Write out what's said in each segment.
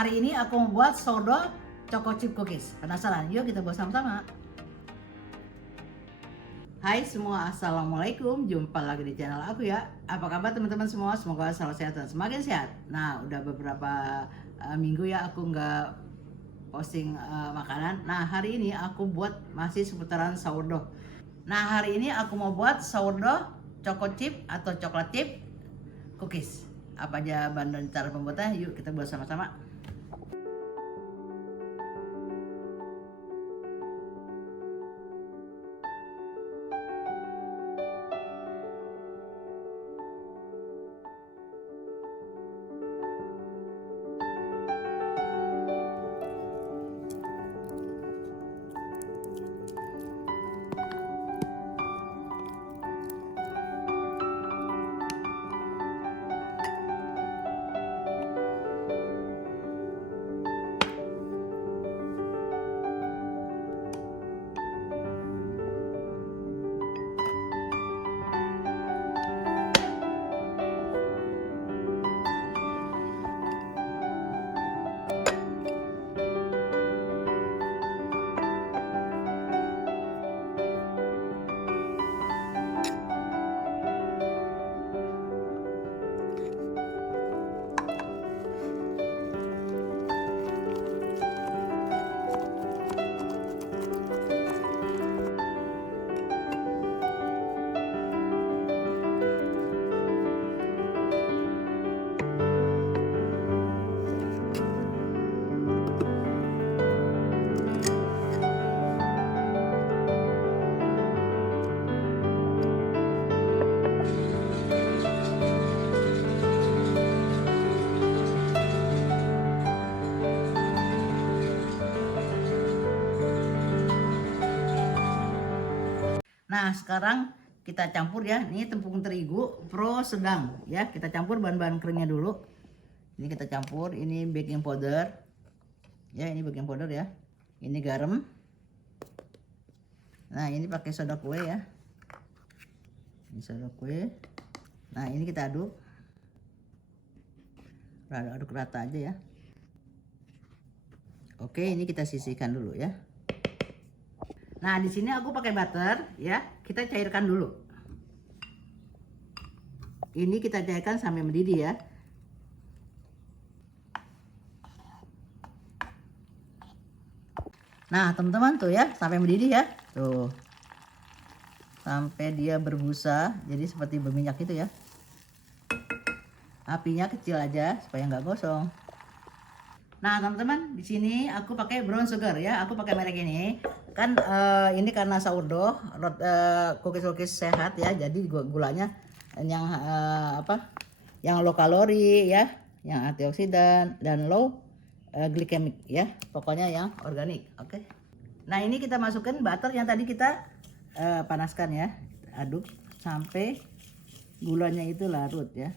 Hari ini aku mau buat sourdough choco chip cookies. Penasaran? Yuk kita buat sama-sama. Hai semua, assalamualaikum. Jumpa lagi di channel aku ya. Apa kabar teman-teman semua? Semoga selalu sehat dan semakin sehat. Nah, udah beberapa minggu ya aku nggak posting makanan. Nah, hari ini aku buat masih seputaran sourdough. Nah, hari ini aku mau buat sourdough choco chip atau coklat chip cookies. Apa aja bahan dan cara pembuatannya? Yuk kita buat sama-sama. Nah, sekarang kita campur ya. Ini tepung terigu pro sedang ya. Kita campur bahan-bahan keringnya dulu. Ini kita campur, ini baking powder. Ya, ini baking powder ya. Ini garam. Nah, ini pakai soda kue ya. Ini soda kue. Nah, ini kita aduk. Aduk rata aja ya. Oke, ini kita sisihkan dulu ya. Nah, di sini aku pakai butter ya. Kita cairkan dulu. Ini kita cairkan sampai mendidih ya. Nah, teman-teman tuh ya, sampai mendidih ya. Tuh. Sampai dia berbusa, jadi seperti berminyak gitu ya. Apinya kecil aja supaya nggak gosong. Nah, teman-teman, di sini aku pakai brown sugar ya. Aku pakai merek ini. Kan ini karena sourdough, cookies sehat ya. Jadi gulanya yang yang low kalori ya, yang antioksidan dan low glycemic ya. Pokoknya yang organik, oke. Nah, ini kita masukkan butter yang tadi kita panaskan ya. Aduk sampai gulanya itu larut ya.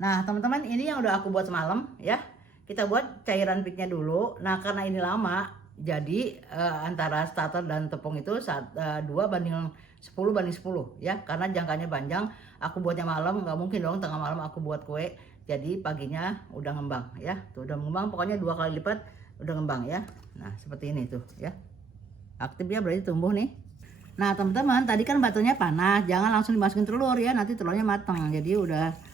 Nah, teman-teman, ini yang udah aku buat semalam ya. Kita buat cairan peaknya dulu. Nah, karena ini lama, jadi antara starter dan tepung itu 2:10 ya. Karena jangkanya panjang, aku buatnya malam, nggak mungkin dong tengah malam aku buat kue. Jadi paginya udah ngembang ya. Tuh udah ngembang, pokoknya 2 kali lipat udah ngembang ya. Nah, seperti ini tuh ya. Aktif ya, berarti tumbuh nih. Nah, teman-teman, tadi kan batunya panas, jangan langsung dimasukin telur ya, nanti telurnya matang. Jadi udah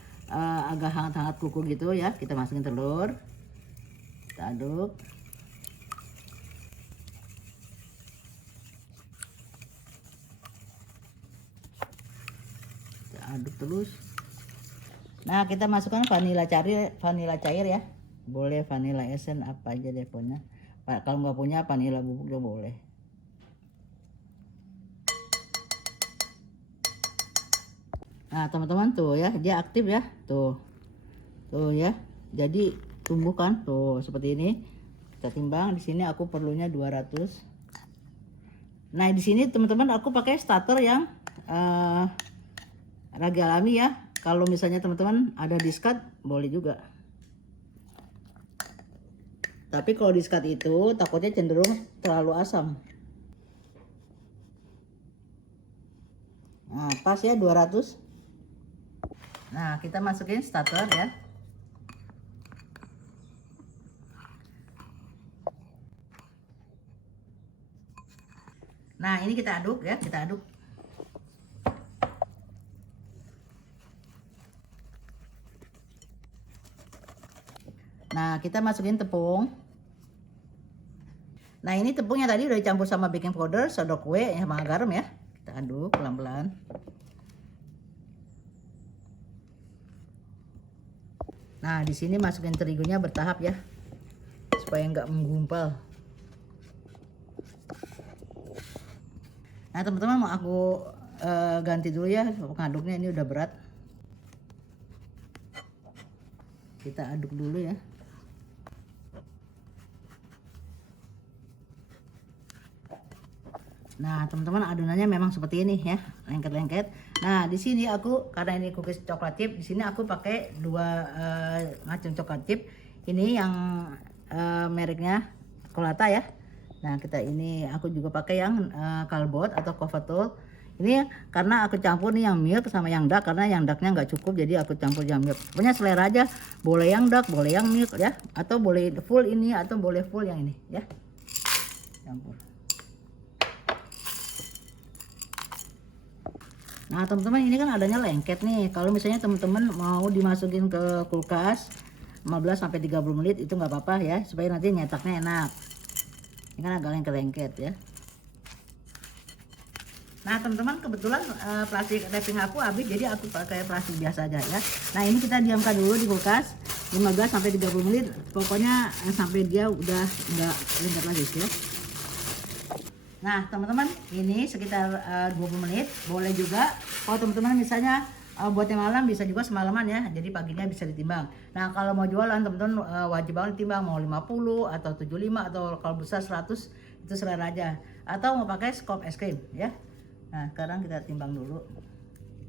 agak hangat-hangat kuku gitu ya. Kita masukin telur, kita aduk. Kita aduk terus. Nah, kita masukkan vanila cair ya. Boleh vanila essence apa aja deh pokoknya. Kalau nggak punya vanila bubuk juga boleh. Nah, teman-teman tuh ya, dia aktif ya. Tuh ya. Jadi tumbuh kan tuh seperti ini. Kita timbang, di sini aku perlunya 200. Nah, di sini teman-teman aku pakai starter yang ragi alami ya. Kalau misalnya teman-teman ada discard boleh juga. Tapi kalau di-scut itu takutnya cenderung terlalu asam. Nah, pas ya 200. Nah, kita masukin starter ya. Nah, ini kita aduk ya, kita aduk. Nah, kita masukin tepung. Nah, ini tepungnya tadi udah dicampur sama baking powder, soda kue, sama garam ya. Kita aduk pelan-pelan. Nah, di sini masukin terigunya bertahap ya, supaya nggak menggumpal. Nah, teman-teman mau aku ganti dulu ya, pengaduknya ini udah berat. Kita aduk dulu ya. Nah, teman-teman adonannya memang seperti ini ya, lengket-lengket. Nah, di sini aku karena ini cookies coklat chip, di sini aku pakai dua macam coklat chip. Ini yang mereknya Colata ya. Nah, aku juga pakai yang Calbot atau Cofatul. Ini karena aku campur nih yang milk sama yang dark, karena yang darknya nggak cukup, jadi aku campur yang milk. Pokoknya selera aja, boleh yang dark, boleh yang milk ya, atau boleh full ini atau boleh full yang ini ya. Campur. Nah, teman-teman ini kan adanya lengket nih. Kalau misalnya teman-teman mau dimasukin ke kulkas 15 sampai 30 menit itu nggak apa-apa ya, supaya nanti nyetaknya enak. Ini kan agak lengket-lengket ya. Nah, teman-teman kebetulan plastik wrapping aku habis, jadi aku pakai plastik biasa aja ya. Nah, ini kita diamkan dulu di kulkas 15 sampai 30 menit. Pokoknya sampai dia udah nggak lengket lagi ya. Nah, teman-teman, ini sekitar 20 menit. Boleh juga kalau teman-teman misalnya buatnya malam, bisa juga semalaman ya. Jadi paginya bisa ditimbang. Nah, kalau mau jualan teman-teman wajib banget ditimbang, mau 50 atau 75 atau kalau besar 100, itu selera aja. Atau mau pakai scoop es krim ya. Nah, sekarang kita timbang dulu.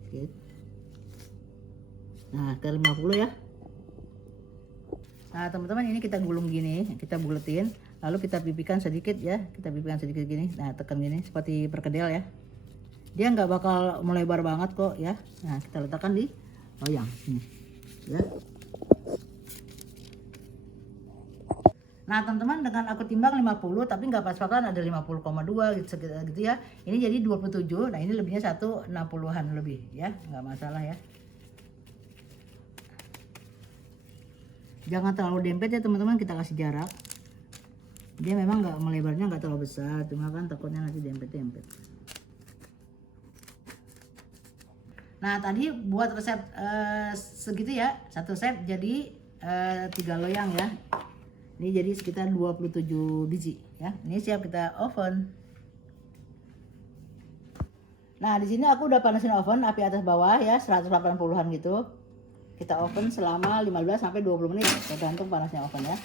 Oke. Nah, ke 50 ya. Nah, teman-teman ini kita gulung gini, kita buletin. Lalu kita pipihkan sedikit ya, kita pipihkan sedikit gini. Nah, tekan gini seperti perkedel ya. Dia nggak bakal melebar banget kok ya. Nah, kita letakkan di loyang ini ya. Nah, teman-teman, dengan aku timbang 50 tapi nggak pas-pasan, ada 50,2 gitu, gitu ya. Ini jadi 27. Nah, ini lebihnya 160-an lebih ya, nggak masalah ya. Jangan terlalu dempet ya teman-teman, kita kasih jarak. Dia memang nggak melebarnya nggak terlalu besar, cuma kan takutnya nanti dempet-dempet. Nah, tadi buat resep segitu ya, satu resep jadi 3 loyang ya. Ini jadi sekitar 27 biji ya. Ini siap kita oven. Nah, di sini aku udah panasin oven api atas bawah ya, 180-an gitu. Kita oven selama 15 sampai 20 menit, tergantung panasnya oven ya.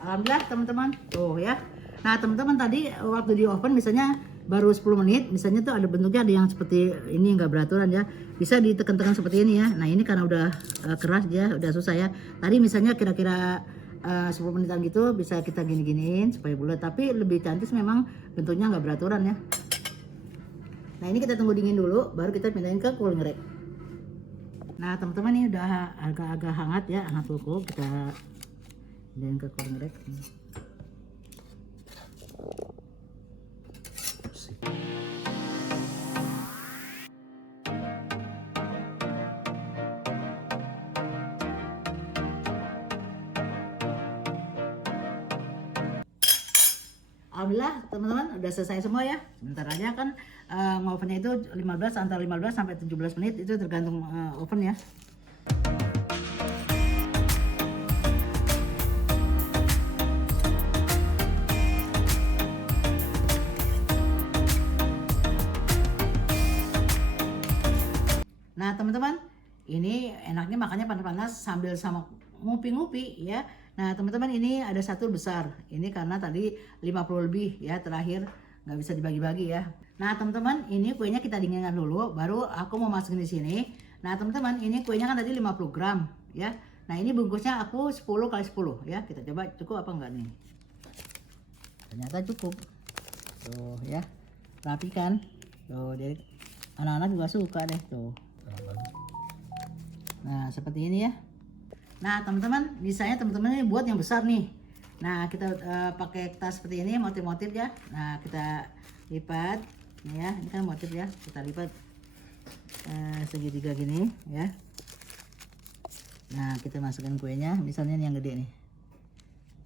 Alhamdulillah teman-teman, tuh ya. Nah, teman-teman tadi waktu di oven misalnya baru 10 menit, misalnya tuh ada bentuknya, ada yang seperti ini nggak beraturan ya. Bisa ditekan-tekan seperti ini ya. Nah, ini karena udah keras ya, udah susah ya. Tadi misalnya kira-kira 10 menitan gitu bisa kita gini-giniin supaya bulat, tapi lebih cantik memang bentuknya nggak beraturan ya. Nah, ini kita tunggu dingin dulu, baru kita pindahin ke cooling rack. Nah, teman-teman ini udah agak-agak hangat ya, hangat cukup, kita pindahin ke cooling rack. Alhamdulillah teman-teman udah selesai semua ya. Sebentar aja kan ngovennya itu antara 15 sampai 17 menit, itu tergantung oven ya. Nah, teman-teman, ini enaknya makannya panas-panas sambil sama ngupi-ngupi ya. Nah, teman-teman, ini ada satu besar. Ini karena tadi 50 lebih ya terakhir nggak bisa dibagi-bagi ya. Nah teman-teman, ini kuenya kita dinginkan dulu, baru aku mau masukin di sini. Nah teman-teman, ini kuenya kan tadi 50 gram ya. Nah ini bungkusnya aku 10 kali 10 ya. Kita coba cukup apa enggak nih. Ternyata cukup. Tuh ya, rapikan. Tuh, jadi anak-anak juga suka deh tuh. Nah seperti ini ya. Nah teman-teman, misalnya teman-teman ini buat yang besar nih. Nah kita pakai tas seperti ini, motif-motif ya. Nah kita lipat, nih ya, ini kan motif ya. Kita lipat segitiga gini ya. Nah kita masukkan kuenya, misalnya ini yang gede nih.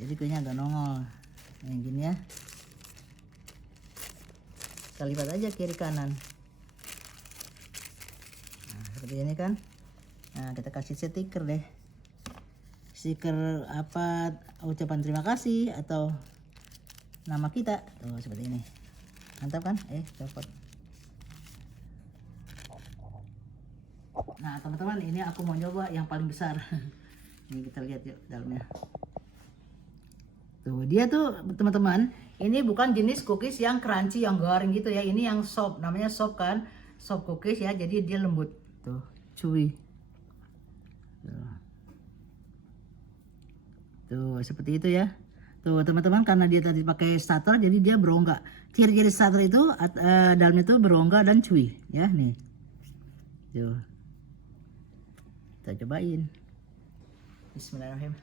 Jadi kuenya agak nongol, yang gini ya. Kita lipat aja kiri kanan. Nah seperti ini kan. Nah kita kasih stiker deh. Stiker apa, ucapan terima kasih atau nama kita tuh seperti ini. Mantap kan? Copot. Nah teman-teman, ini aku mau coba yang paling besar. Ini kita lihat yuk dalamnya. Tuh dia tuh teman-teman, ini bukan jenis cookies yang crunchy yang garing gitu ya. Ini yang soft, namanya soft kan, soft cookies ya. Jadi dia lembut tuh, chewy. Tuh seperti itu ya. Tuh teman-teman, karena dia tadi pakai starter jadi dia berongga. Ciri-ciri starter itu dalamnya itu berongga dan chewy ya nih. Tuh. Kita cobain. Bismillahirrahmanirrahim.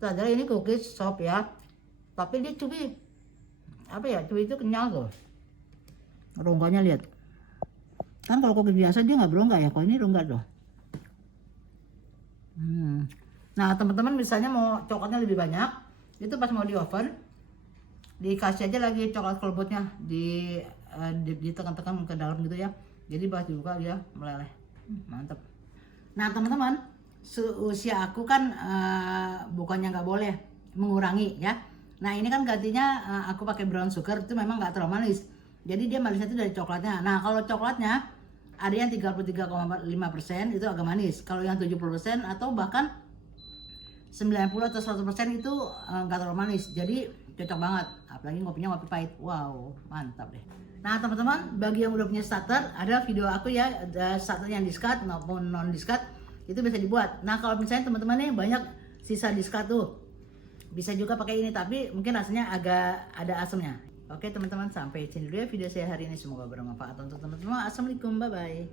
Padahal ini cookies soft ya. Tapi dia chewy. Apa ya? Chewy itu kenyal tuh. Rongganya lihat. Kan kalau cookies biasa dia nggak berongga ya. Kalau ini rongga tuh. Nah teman-teman, misalnya mau coklatnya lebih banyak, itu pas mau di oven dikasih aja lagi coklat kelebutnya, ditekan-tekan ke dalam gitu ya. Jadi pas dibuka dia meleleh. Mantap. Nah teman-teman, seusia aku kan bukannya nggak boleh mengurangi ya. Nah ini kan gantinya aku pakai brown sugar, itu memang nggak terlalu manis. Jadi dia manisnya itu dari coklatnya. Nah kalau coklatnya ada yang 33,5% itu agak manis. Kalau yang 70% atau bahkan 90 atau 100% itu nggak terlalu manis. Jadi cocok banget. Apalagi ngopinya ngopi pahit. Wow, mantap deh. Nah teman-teman, bagi yang udah punya starter, ada video aku ya, ada starter yang discard maupun non discard, itu bisa dibuat. Nah kalau misalnya teman-teman nih banyak sisa discard tuh, bisa juga pakai ini, tapi mungkin rasanya agak ada asamnya. Oke teman-teman, sampai sini dulu ya video saya hari ini, semoga bermanfaat untuk teman-teman. Assalamualaikum, bye bye.